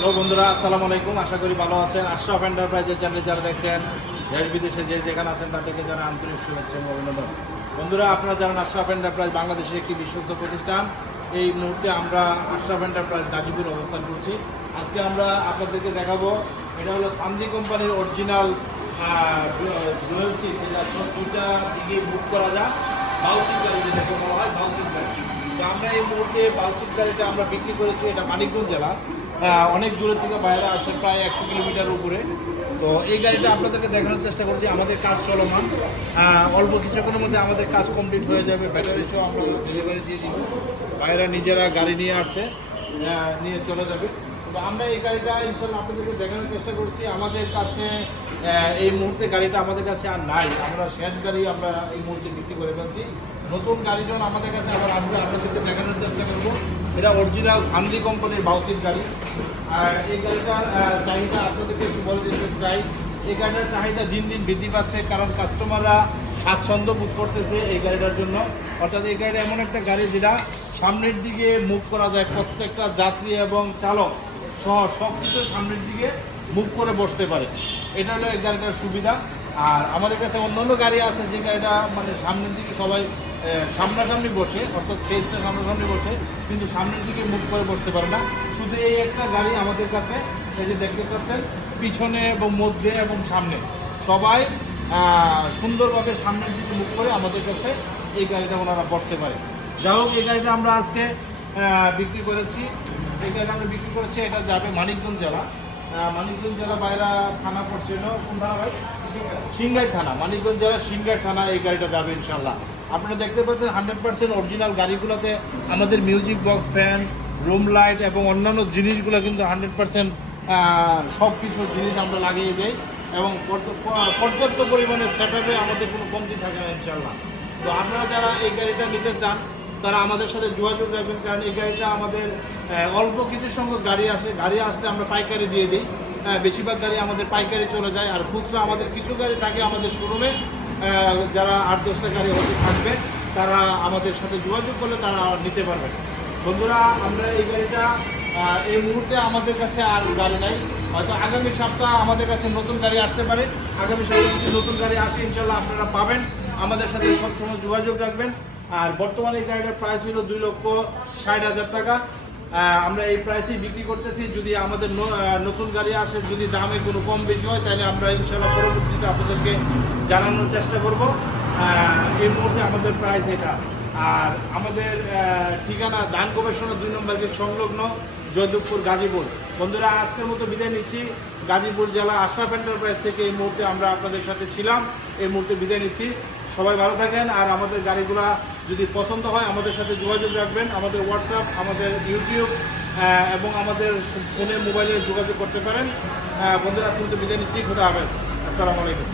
Hello বন্ধুরা, আসসালামু আলাইকুম। আশা করি ভালো আছেন। আশরাফ এন্টারপ্রাইজের চ্যানেলে যারা দেখছেন, দেশ, বিদেশে যে যেখানে আছেন, তাদেরকে জানা আন্তরিক শুভেচ্ছা এবং অভিনন্দন। বন্ধুরা, আপনারা জানেন আশরাফ এন্টারপ্রাইজ বাংলাদেশের একটি বিশ্বস্ত প্রতিষ্ঠান। এই মুহূর্তে আমরা আশরাফ এন্টারপ্রাইজ গাজীপুর অবস্থান করছি। আজকে আমরা আপনাদেরকে দেখাবো, এটা হলো সান্দি কোম্পানির অরিজিনাল দুইটা দিকে বুক করা যায় বাউসিং গাড়ি যেটাকে বলা হয় বাউসিং গাড়ি আমরা এই মুহূর্তে বাউসিং গাড়িটা আমরা বিক্রি করেছি, এটা মানিকগঞ্জ জেলা। অনেক দূরের থেকে বাইরে আসে, প্রায় একশো কিলোমিটার উপরে। তো এই গাড়িটা আপনাদেরকে দেখানোর চেষ্টা করছি, আমাদের কাজ চলমান। অল্প কিছুক্ষণের মধ্যে আমাদের কাজ কমপ্লিট হয়ে যাবে ব্যাটারি সহ আমরা ডেলিভারি দিয়ে দিব। বাইরে নিজেরা গাড়ি নিয়ে আসছে নিয়ে চলে যাবে। তো আমরা এই গাড়িটা ইনশাল্লাহ আপনাদেরকে দেখানোর চেষ্টা করছি। আমাদের কাছে এই মুহূর্তে গাড়িটা আমাদের কাছে আর নাই। আমরা শেষ গাড়ি আমরা এই মুহূর্তে বিক্রি করে ফেলছি। নতুন গাড়ি যখন আমাদের কাছে আবার আসবে, আপনাদেরকে দেখানোর চেষ্টা এটা অরিজিনাল সান্দি কোম্পানির বাউসির গাড়ি। আর এই গাড়িটার চাহিদা আপনাদেরকে একটু বলে দিতে চাই। এই গাড়িটার চাহিদা দিন দিন বৃদ্ধি পাচ্ছে, কারণ কাস্টমাররা স্বাচ্ছন্দ্য বোধ করতেছে এই গাড়িটার জন্য। অর্থাৎ এই গাড়িটা এমন একটা গাড়ি যেটা সামনের দিকে মুভ করা যায়, প্রত্যেকটা যাত্রী এবং চালক সহ সব কিছু সামনের দিকে মুভ করে বসতে পারে। এটা হলো এই গাড়িটার সুবিধা। আর আমাদের কাছে অন্য অন্য গাড়ি আছে যে গাড়িটা মানে সামনের দিকে সবাই সামনাসামনি বসে, অর্থাৎ ফেসটা সামনাসামনি বসে, কিন্তু সামনের দিকে মুখ করে বসতে পারে না। শুধু এই একটা গাড়ি আমাদের কাছে, এই যে দেখতে পাচ্ছেন, পিছনে এবং মধ্যে এবং সামনে। সবাই সুন্দরভাবে সামনের দিকে মুখ করে আমাদের কাছে এই গাড়িটা ওনারা বসতে পারে। যাই হোক, এই গাড়িটা আমরা আজকে বিক্রি করেছি। এই গাড়িটা আমরা বিক্রি করেছি, এটা যাবে মানিকগঞ্জ জেলা। মানিকগঞ্জ জেলা বাইরা থানা পড়ছিল কোন থানা ভাই? সিংগাই থানা, মানিকগঞ্জ জেলার সিংগাই থানা এই গাড়িটা যাবে ইনশাল্লাহ আপনারা দেখতে পাচ্ছেন হান্ড্রেড পার্সেন্ট অরিজিনাল গাড়িগুলোতে আমাদের music box, fan, room light এবং অন্যান্য জিনিসগুলো কিন্তু হান্ড্রেড পার্সেন্ট সব কিছু জিনিস আমরা লাগিয়ে দিই এবং পর্যাপ্ত পরিমাণে সেট আমাদের কোনো কমতি থাকে না ইনশাল্লাহ তো আপনারা যারা এই গাড়িটা নিতে চান তারা আমাদের সাথে যোগাযোগ রাখবেন, কারণ এই গাড়িটা আমাদের অল্প কিছু সংখ্যক গাড়ি আসে, গাড়ি আসলে আমরা পাইকারি দিয়ে দিই। বেশিরভাগ গাড়ি আমাদের পাইকারি চলে যায়, আর খুচরা আমাদের কিছু গাড়ি থাকে আমাদের শোরুমে যারা আট দশটা গাড়ি হতে থাকবে, তারা আমাদের সাথে যোগাযোগ করলে তারা নিতে পারবে। বন্ধুরা, আমরা এই গাড়িটা এই মুহূর্তে আমাদের কাছে আর গাড়ি নাই। হয়তো আগামী সপ্তাহ আমাদের কাছে নতুন গাড়ি আসতে পারে। আগামী সপ্তাহে যদি নতুন গাড়ি আসে ইনশাল্লাহ আপনারা পাবেন। আমাদের সাথে সবসময় যোগাযোগ রাখবেন। আর বর্তমানে এই গাড়িটার প্রাইস হলো দুই লক্ষ ষাট হাজার টাকা। আমরা এই প্রাইসেই বিক্রি করতেছি। যদি আমাদের নতুন গাড়ি আসে, যদি দামে কোনো কম বেশি হয়, তাহলে আমরা ইনশাল্লাহ পরবর্তীতে আপনাদেরকে জানানোর চেষ্টা করব। এই মুহূর্তে আমাদের প্রাইস এটা। আর আমাদের ঠিকানা ধান গবেষণা দুই নম্বর গেট সংলগ্ন জয়দেবপুর গাজীপুর। বন্ধুরা, আজকের মতো বিদায় নিচ্ছি। গাজীপুর জেলা আশরাফ এন্টারপ্রাইজ থেকে এই মুহূর্তে আমরা আপনাদের সাথে ছিলাম। এই মুহূর্তে বিদায় নিচ্ছি। সবাই ভালো থাকেন। আর আমাদের গাড়িগুলা যদি পছন্দ হয়, আমাদের সাথে যোগাযোগ রাখবেন। আমাদের হোয়াটসঅ্যাপ আমাদের ইউটিউব এবং আমাদের ফোনে মোবাইলে যোগাযোগ করতে পারেন। বন্ধুরা, আজকে বিদায় নিচ্ছি। খোদা হাফেজ। আসসালামু আলাইকুম।